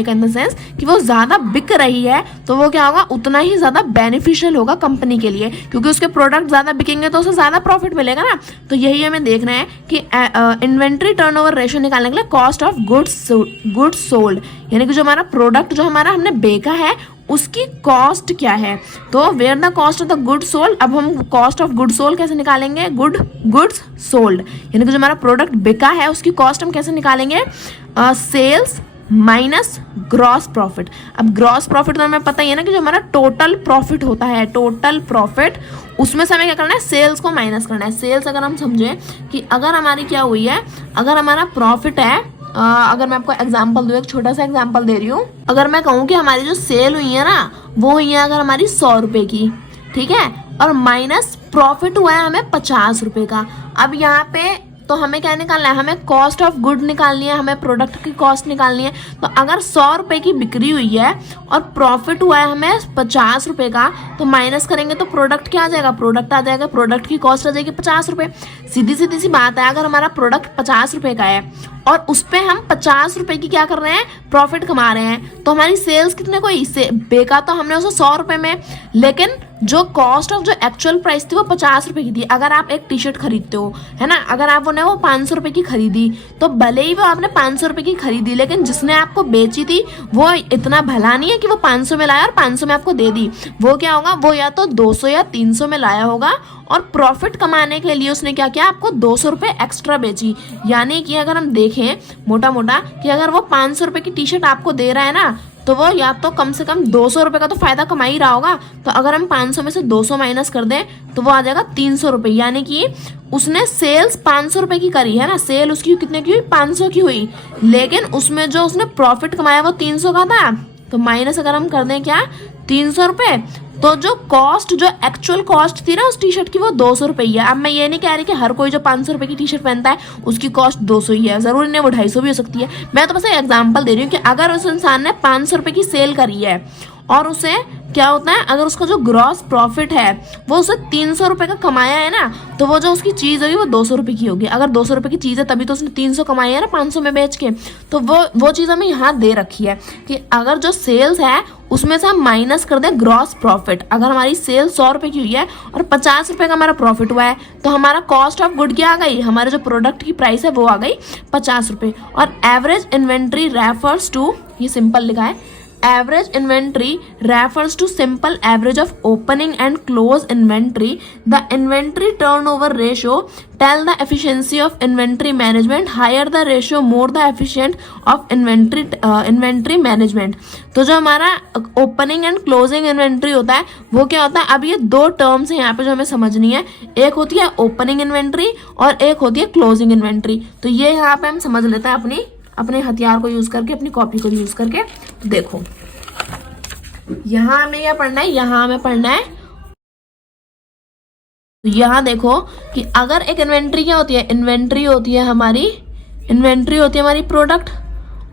का इन द सेंस कि वो ज़्यादा बिक रही है, तो वो क्या होगा, उतना ही ज़्यादा बेनिफिशियल होगा कंपनी के लिए, क्योंकि उसके प्रोडक्ट ज़्यादा बिकेंगे तो उसे ज़्यादा प्रॉफिट मिलेगा ना। तो यही हमें देखना है कि इन्वेंट्री टर्नओवर रेशियो निकालने के लिए कॉस्ट ऑफ गुड्स सोल्ड, यानी कि जो हमारा प्रोडक्ट जो हमारा हमने बेचा है उसकी कॉस्ट क्या है। तो where the cost of the good sold, अब हम कॉस्ट ऑफ गुड सोल्ड कैसे निकालेंगे, गुड्स सोल्ड यानी कि जो हमारा प्रोडक्ट बिका है उसकी कॉस्ट हम कैसे निकालेंगे, सेल्स माइनस ग्रॉस प्रॉफिट। अब ग्रॉस प्रॉफिट तो हमें पता ही है ना कि जो हमारा टोटल प्रॉफिट होता है, टोटल प्रॉफिट, उसमें से हमें क्या करना है, सेल्स को माइनस करना है। सेल्स अगर हम समझें कि अगर हमारी क्या हुई है, अगर हमारा प्रॉफिट है, अगर मैं आपको एग्जांपल दूं, एक छोटा सा एग्जांपल दे रही हूँ। अगर मैं कहूँ कि हमारी जो सेल हुई है ना वो हुई है अगर हमारी 100 रुपए की, ठीक है, और माइनस प्रॉफिट हुआ है हमें 50 रुपए का। अब यहाँ पे तो हमें क्या निकालना है, हमें कॉस्ट ऑफ गुड निकालनी है, हमें प्रोडक्ट की कॉस्ट निकालनी है। तो अगर 100 रुपए की बिक्री हुई है और प्रॉफिट हुआ है हमें 50 रुपए का, तो माइनस करेंगे तो प्रोडक्ट क्या आ जाएगा, प्रोडक्ट आ जाएगा, प्रोडक्ट की कॉस्ट आ जाएगी 50 रुपए। सीधी सी बात है, अगर हमारा प्रोडक्ट 50 रुपए का है और उस पर हम 50 रुपए की क्या कर रहे हैं, प्रॉफिट कमा रहे हैं, तो हमारी सेल्स कितने को, इससे बेका तो हमने उसे 100 रुपए में, लेकिन जो कॉस्ट ऑफ जो एक्चुअल प्राइस थी वो 50 रुपए की थी। अगर आप एक टी शर्ट खरीदते हो, है ना, अगर आप वो 500 रुपए की खरीदी, तो भले ही वो आपने 500 रुपए की खरीदी, लेकिन जिसने आपको बेची थी वो इतना भला नहीं है कि वो 500 में लाया और 500 में आपको दे दी। वो क्या होगा, वो या तो 200 या 300 में लाया होगा और प्रॉफिट कमाने के लिए उसने क्या किया, आपको 200 रुपए एक्स्ट्रा बेची। यानी कि अगर हम देखें मोटा कि अगर वो 500 रुपए की टी शर्ट आपको दे रहा है ना, तो वो या तो कम से कम 200 रुपए का तो फायदा कमा ही रहा होगा। तो अगर हम 500 में से 200 माइनस कर दें तो वो आ जाएगा 300 रुपए। यानी कि उसने सेल्स 500 रुपए की करी है ना, सेल उसकी कितने की हुई, 500 की हुई, लेकिन उसमें जो उसने प्रॉफिट कमाया वो 300 का था। तो माइनस अगर हम कर दें क्या, 300 रुपए, तो जो कॉस्ट, जो एक्चुअल कॉस्ट थी ना उस टी शर्ट की वो 200 रुपए ही है। अब मैं ये नहीं कह रही कि हर कोई जो 500 रुपए की टी शर्ट पहनता है उसकी कॉस्ट 200 ही है, जरूरी नहीं, वो 250 भी हो सकती है। मैं तो बस एक एग्जांपल दे रही हूँ कि अगर उस इंसान ने 500 रुपए की सेल करी है और उसे क्या होता है, अगर उसका जो ग्रॉस प्रॉफिट है वो उसे 300 रुपये का कमाया है ना, तो वो जो उसकी चीज़ होगी वो 200 रुपये की होगी। अगर 200 रुपये की चीज़ है तभी तो उसने 300 कमाई है ना 500 में बेच के। तो वो चीज़ हमें यहाँ दे रखी है कि अगर जो सेल्स है उसमें से हम माइनस कर दें ग्रॉस प्रॉफिट। अगर हमारी सेल 100 रुपये की हुई है और 50 रुपये का हमारा प्रॉफिट हुआ है, तो हमारा कॉस्ट ऑफ गुड क्या आ गई, हमारे जो प्रोडक्ट की प्राइस है वो आ गई 50 रुपये। और एवरेज इन्वेंट्री रेफर्स टू, ये सिंपल लिखा है, average inventory refers to simple average of opening and close inventory. The inventory turnover ratio tell the efficiency of inventory management. Higher the ratio, more the efficient of inventory management. तो जो हमारा opening and closing inventory होता है वो क्या होता है, अब ये दो टर्म्स हैं यहाँ पे जो हमें समझनी है। एक होती है ओपनिंग इन्वेंट्री और एक होती है क्लोजिंग इन्वेंट्री। तो ये यहाँ पे हम समझ लेते हैं अपने हथियार को यूज करके, अपनी कॉपी को यूज करके। तो देखो यहां हमें क्या पढ़ना है, यहां हमें पढ़ना है, तो यहां देखो कि अगर एक इन्वेंट्री क्या होती है, इन्वेंट्री होती है हमारी प्रोडक्ट,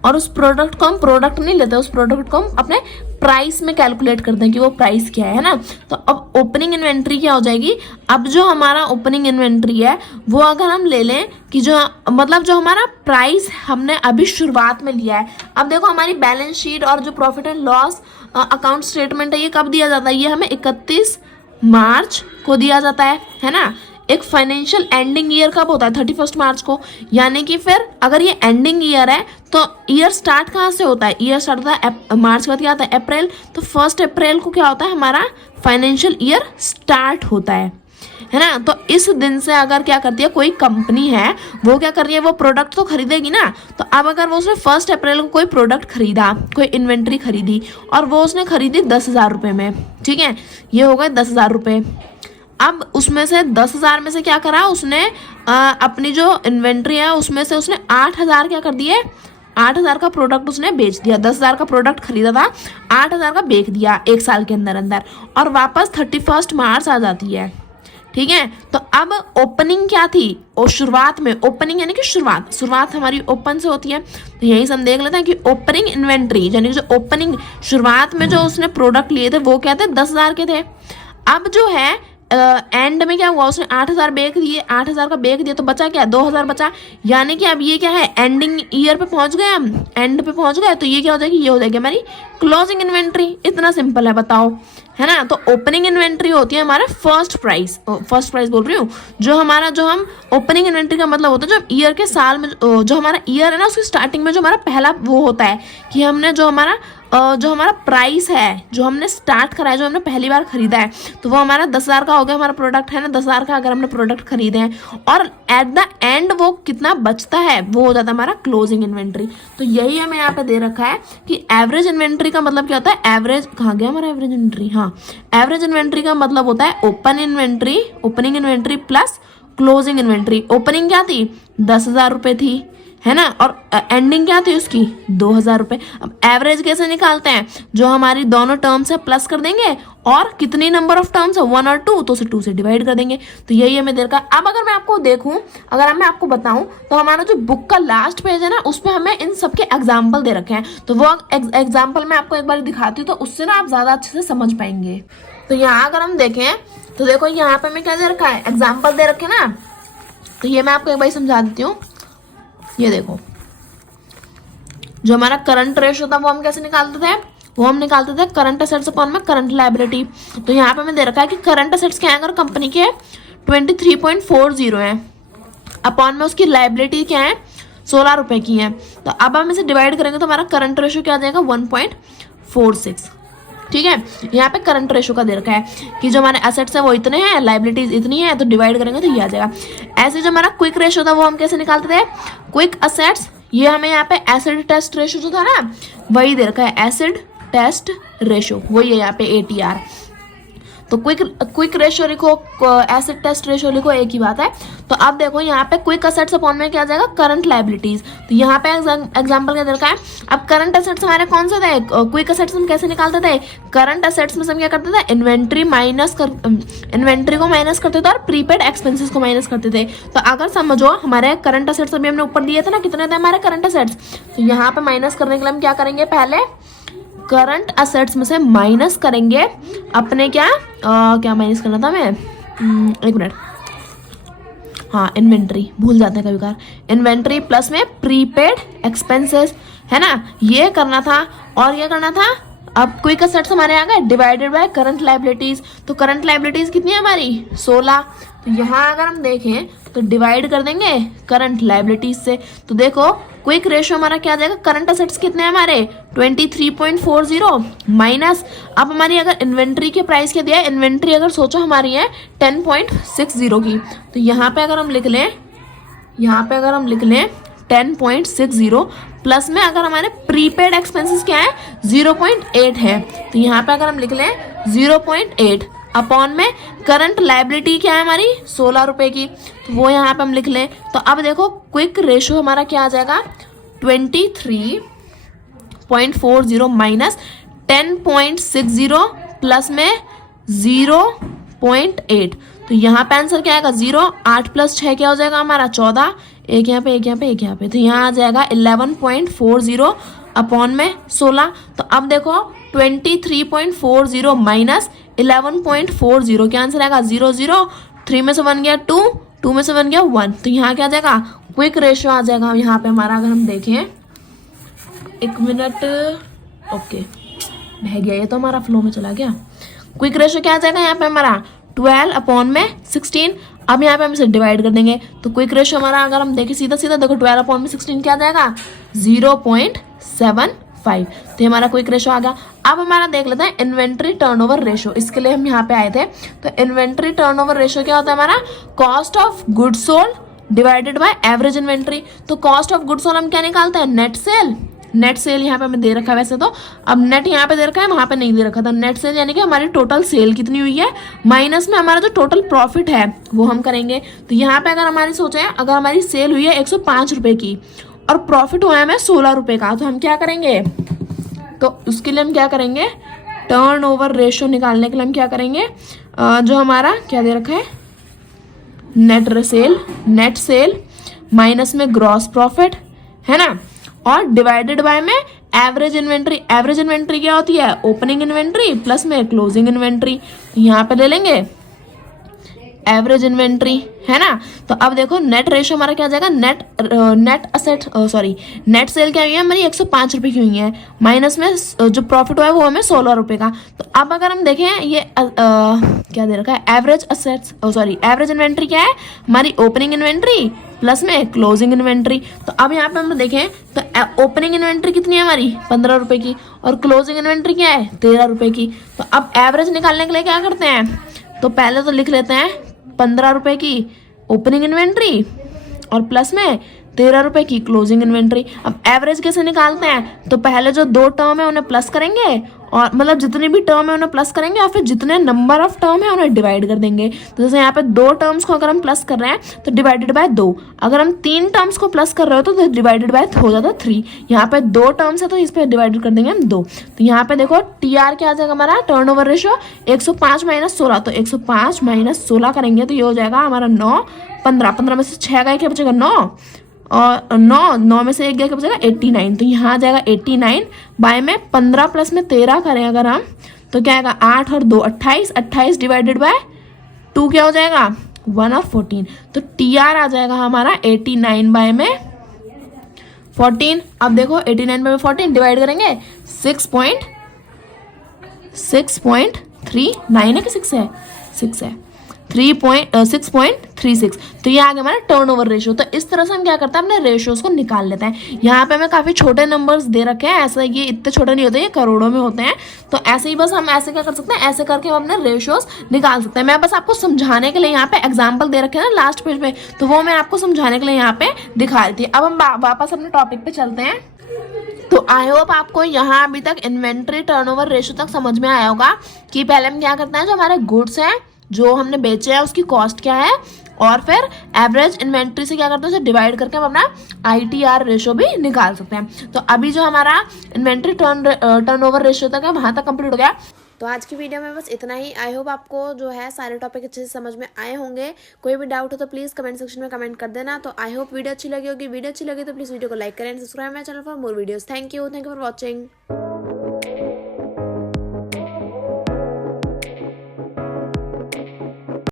और उस प्रोडक्ट को हम प्रोडक्ट नहीं लेते, उस प्रोडक्ट को हम अपने प्राइस में कैलकुलेट करते हैं कि वो प्राइस क्या है ना। तो अब ओपनिंग इन्वेंट्री क्या हो जाएगी, अब जो हमारा ओपनिंग इन्वेंट्री है वो अगर हम ले लें कि जो हमारा प्राइस हमने अभी शुरुआत में लिया है। अब देखो हमारी बैलेंस शीट और जो profit and loss account statement है ये कब दिया जाता है, ये हमें 31 मार्च को दिया जाता है ना। एक फाइनेंशियल एंडिंग ईयर कब होता है, 31 मार्च को। यानी कि फिर अगर ये एंडिंग ईयर है तो ईयर स्टार्ट कहाँ से होता है, ईयर स्टार्ट होता है मार्च के बाद क्या आता है, अप्रैल। तो 1 अप्रैल को क्या होता है, हमारा फाइनेंशियल ईयर स्टार्ट होता है ना। तो इस दिन से अगर क्या करती है कोई कंपनी है, वो क्या कर रही है, वो प्रोडक्ट तो खरीदेगी ना। तो अब अगर वो उसने 1 अप्रैल को कोई प्रोडक्ट खरीदा, कोई इन्वेंट्री खरीदी और वो उसने खरीदी 10,000 रुपये में, ठीक है, ये हो गए 10,000 रुपये। अब उसमें से 10,000 में से क्या करा उसने, अपनी जो इन्वेंट्री है उसमें से उसने 8,000 क्या कर दिए, 8,000 का प्रोडक्ट उसने बेच दिया। 10,000 का प्रोडक्ट खरीदा था, 8,000 का बेच दिया एक साल के अंदर और वापस 31 मार्च आ जाती है, ठीक है। तो अब ओपनिंग क्या थी, और शुरुआत में, ओपनिंग यानी कि शुरुआत हमारी ओपन से होती है। तो यही से हम देख लेते हैं कि ओपनिंग इन्वेंट्री यानी कि जो ओपनिंग शुरुआत में जो उसने प्रोडक्ट लिए थे वो क्या थे, 10,000 के थे। अब जो है एंड में क्या हुआ, उसने 8,000 बेच दिए, 8,000 का बेच दिया तो बचा क्या, 2,000 बचा। यानी कि अब ये क्या है, एंडिंग ईयर पे पहुंच गए, हम एंड पे पहुंच गए। तो ये क्या हो जाएगी, ये हो जाएगी हमारी क्लोजिंग इन्वेंट्री। इतना सिंपल है, बताओ, है ना। तो ओपनिंग इन्वेंट्री होती है हमारा फर्स्ट प्राइस बोल रही हूँ, जो हम ओपनिंग इन्वेंट्री का मतलब होता है जो ईयर के साल में, जो हमारा ईयर है ना उसकी स्टार्टिंग में जो हमारा पहला वो होता है कि हमने जो हमारा प्राइस है, जो हमने स्टार्ट करा है, जो हमने पहली बार खरीदा है, तो वो हमारा 10,000 का हो गया हमारा प्रोडक्ट, है ना। 10,000 का अगर हमने प्रोडक्ट खरीदे हैं और एट द एंड वो कितना बचता है वो हो जाता है हमारा क्लोजिंग इन्वेंट्री। तो यही हमें यहाँ पे दे रखा है कि एवरेज इन्वेंट्री का मतलब क्या होता है, एवरेज कहाँ गया हमारा एवरेज इन्वेंट्री, हाँ, एवरेज इन्वेंट्री का मतलब होता है opening inventory plus closing inventory. Opening क्या थी, 10,000 रुपये थी, है ना, और एंडिंग क्या थी उसकी, 2,000 रुपये। अब एवरेज कैसे निकालते हैं, जो हमारी दोनों टर्म्स है प्लस कर देंगे और कितनी नंबर ऑफ टर्म्स है 1 और 2, तो उसे 2 से डिवाइड कर देंगे। तो यही हमें देर का। अब अगर मैं आपको देखूं, अगर मैं आपको बताऊं तो हमारा जो बुक का लास्ट पेज है ना उसमें हमें इन सबके एग्जाम्पल दे रखे हैं। तो वो एग्जाम्पल मैं आपको एक बार दिखाती हूँ तो उससे ना आप ज्यादा अच्छे से समझ पाएंगे। तो यहाँ अगर हम देखें तो देखो यहाँ पे हमें क्या दे रखा है, एग्जाम्पल दे रखे ना। तो ये मैं आपको एक बार समझा देती हूँ। ये देखो, जो हमारा करंट रेशियो था वो हम कैसे निकालते थे, वो हम निकालते थे करंट एसेट्स अपॉन में करंट लायबिलिटी। तो यहाँ पे हमें दे रखा है कि करंट एसेट्स क्या है, अगर कंपनी के 23.40 है, अपॉन में उसकी लायबिलिटी क्या है 16 रुपए की है। तो अब हम इसे डिवाइड करेंगे तो हमारा करंट रेशियो क्या आ जाएगा 1.46, ठीक है। यहाँ पे करंट रेशियो का दे रखा है कि जो हमारे एसेट्स है वो इतने हैं, लायबिलिटीज इतनी है, तो डिवाइड करेंगे तो ये आ जाएगा। ऐसे जो हमारा क्विक रेशियो था वो हम कैसे निकालते थे, क्विक एसेट्स, ये हमें यहाँ पे एसिड टेस्ट रेशियो जो था ना वही दे रखा है, एसिड टेस्ट रेशियो वही है यहाँ पे ATR। तो क्विक रेशियो लिखो, एसिड टेस्ट रेशियो लिखो, एक ही बात है। तो अब देखो यहाँ पे क्विक एसेट्स अपॉन में क्या आ जाएगा करंट लायबिलिटीज। तो यहाँ पे एग्जांपल क्या दे रखा है, अब करंट एसेट्स हमारे कौन से थे, क्विक एसेट्स हम कैसे निकालते थे, करंट एसेट्स में हम क्या करते थे, इन्वेंट्री को माइनस करते थे और प्रीपेड एक्सपेंसेस को माइनस करते थे। तो अगर समझो हमारे करंट एसेट्स अभी हमने ऊपर दिए थे ना, कितने थे हमारे करंट एसेट्स, तो यहाँ पे माइनस करने के लिए हम क्या करेंगे, पहले करंट असेट्स में से माइनस करेंगे अपने क्या माइनस करना था मैं, एक मिनट, हाँ इन्वेंट्री, भूल जाते हैं कभी कभार, इन्वेंट्री प्लस में प्रीपेड एक्सपेंसेस, है ना, ये करना था। और ये करना था, अब क्विक असेट्स हमारे आ गए डिवाइडेड बाय करंट लायबिलिटीज। तो करंट लायबिलिटीज कितनी है हमारी 16। तो यहाँ अगर हम देखें तो डिवाइड कर देंगे करंट लायबिलिटीज से। तो देखो क्विक रेशियो हमारा क्या आ जाएगा, करंट असेट्स कितने हैं हमारे 23.40 माइनस, अब हमारी अगर इन्वेंट्री के प्राइस क्या दिया है, इन्वेंट्री अगर सोचो हमारी है 10.60 की। तो यहाँ पे अगर हम लिख लें 10.60 प्लस में अगर हमारे प्रीपेड एक्सपेंसेस क्या है 0.8 है। तो यहाँ पे अगर हम लिख लें 0.8 अपॉन में करंट लायबिलिटी क्या है हमारी 16 रुपए की, तो वो यहाँ पे हम लिख लें। तो अब देखो क्विक रेशियो हमारा क्या आ जाएगा 23.40 माइनस 10.60 प्लस में 0.8। तो यहाँ पे आंसर क्या आएगा 0, 8 प्लस 6 क्या हो जाएगा हमारा 14, एक यहाँ पे एक यहाँ पे एक यहाँ पे, तो यहाँ आ जाएगा 11.40 अपॉन में 16। तो अब देखो 23.40 माइनस 11.40 क्या आंसर आएगा 0 0, 3 में से 1 गया 2, 2 में से 1 गया 1। तो यहाँ क्या आ जाएगा क्विक रेशियो आ जाएगा यहाँ पे हमारा, अगर हम देखें 1 मिनट, ओके बह गया ये तो हमारा फ्लो में चला गया। क्विक रेशियो क्या आ जाएगा यहाँ पे हमारा 12 अपॉन में 16। अब यहाँ पे हम इसे डिवाइड कर देंगे। तो क्विक रेशियो हमारा अगर हम देखें सीधा सीधा देखो 12 अपॉन में 16 क्या आ जाएगा 0.75। तो हमारा क्विक रेशियो आ गया। अब हमारा देख लेते हैं इन्वेंट्री टर्नओवर रेशियो, इसके लिए हम यहाँ पे आए थे। तो इन्वेंट्री टर्नओवर रेशियो क्या होता है हमारा, cost of goods sold divided by average inventory. तो कॉस्ट ऑफ गुड्स सोल्ड हम क्या निकालते हैं नेट सेल। नेट सेल यहाँ पे हमें दे रखा है वैसे तो, अब नेट यहाँ पे दे रखा है वहां पे नहीं दे रखा था। नेट सेल यानी कि हमारी टोटल सेल कितनी हुई है माइनस में हमारा जो टोटल प्रॉफिट है वो हम करेंगे। तो यहाँ पे अगर हमारी सोचे अगर हमारी सेल हुई है 105 रुपए की और प्रॉफिट हुआ है हमें 16 रुपए का, तो हम क्या करेंगे, तो उसके लिए हम क्या करेंगे टर्न ओवर रेशियो निकालने के लिए हम क्या करेंगे, जो हमारा क्या दे रखा है नेट सेल माइनस में ग्रॉस प्रॉफिट, है ना, और डिवाइडेड बाय में एवरेज इन्वेंट्री। एवरेज इन्वेंट्री क्या होती है ओपनिंग इन्वेंट्री प्लस में क्लोजिंग इन्वेंट्री। यहाँ पे ले लेंगे एवरेज इन्वेंट्री, है ना। तो अब देखो नेट रेशियो हमारा क्या आ जाएगा, नेट सेल क्या हुई है हमारी 105 रुपए की हुई है, माइनस में जो प्रॉफिट हुआ है वो हमें 16 रुपए का। तो अब अगर हम देखें ये क्या दे रखा है एवरेज इन्वेंट्री क्या है हमारी ओपनिंग इन्वेंट्री प्लस में क्लोजिंग इन्वेंट्री। तो अब यहाँ पे हम देखें तो ओपनिंग इन्वेंट्री कितनी है हमारी 15 रुपए की और क्लोजिंग इन्वेंट्री क्या है 13 रुपए की। तो अब एवरेज निकालने के लिए क्या करते हैं, तो पहले तो लिख लेते हैं 15 रुपए की ओपनिंग इन्वेंट्री और प्लस में 13 रुपए की क्लोजिंग इन्वेंट्री। अब एवरेज कैसे निकालते हैं, तो पहले जो दो टर्म है उन्हें प्लस करेंगे, और मतलब जितनी भी टर्म है उन्हें प्लस करेंगे और फिर जितने नंबर ऑफ टर्म है उन्हें डिवाइड कर देंगे। तो जैसे यहाँ पे 2 टर्म्स को अगर हम प्लस कर रहे हैं तो डिवाइडेड बाय 2, अगर हम 3 टर्म्स को प्लस कर रहे हो तो डिवाइडेड बाय हो जाता 3। यहाँ पे 2 टर्म्स है तो इस पर डिवाइडेड कर देंगे हम 2। तो यहाँ पे देखो TR क्या आ जाएगा हमारा टर्नओवर रेशियो 105 माइनस 16। तो 105 माइनस 16 करेंगे तो ये हो जाएगा हमारा 9, 15 में से 6 गए क्या बचेगा 9, और 9 में से 1 गया क्या बचेगा 89। तो यहाँ आ जाएगा 89 बाय में 15 प्लस में 13 करें अगर हम तो क्या आएगा 8 और 2 28, 28 डिवाइडेड बाय 2 क्या हो जाएगा 1 और 14। तो TR आ जाएगा हमारा 89 बाय में 14। अब देखो 89 बाय 14 डिवाइड करेंगे 6.39 है कि 6 है 6.36। तो ये आ गया हमारा टर्नओवर रेशियो। तो इस तरह से हम क्या करते हैं अपने रेशियोज को निकाल लेते हैं। यहाँ पे हमें काफी छोटे नंबर्स दे रखे हैं, ऐसा ये इतने छोटे नहीं होते, ये करोड़ों में होते हैं। तो ऐसे ही बस हम ऐसे क्या कर सकते हैं, ऐसे करके हम अपने रेशियोज निकाल सकते हैं। मैं बस आपको समझाने के लिए यहाँ पे एग्जाम्पल दे रखे हैं ना लास्ट पेज पे, तो वो मैं आपको समझाने के लिए यहाँ पे दिखा रही थी। अब हम वापस अपने टॉपिक पे चलते हैं। तो आई होप आपको यहाँ अभी तक इन्वेंट्री टर्नओवर रेशियो तक समझ में आया होगा कि पहले हम क्या करते हैं, जो हमारे गुड्स हैं जो हमने बेचे हैं उसकी कॉस्ट क्या है, और फिर एवरेज इन्वेंट्री से क्या करते हैं उसे डिवाइड करके हम अपना ITR रेशियो भी निकाल सकते हैं। तो अभी जो हमारा इन्वेंट्री टर्नओवर रेशियो तक है वहां तक कंप्लीट हो गया। तो आज की वीडियो में बस इतना ही। आई होप आपको जो है सारे टॉपिक अच्छे से समझ में आए होंगे। कोई भी डाउट हो तो प्लीज़ कमेंट सेक्शन में कमेंट कर देना। तो आई होप वीडियो अच्छी लगी होगी। वीडियो अच्छी लगी तो प्लीज़ वीडियो को लाइक करें, subscribe my channel for more videos. Thank you for watching.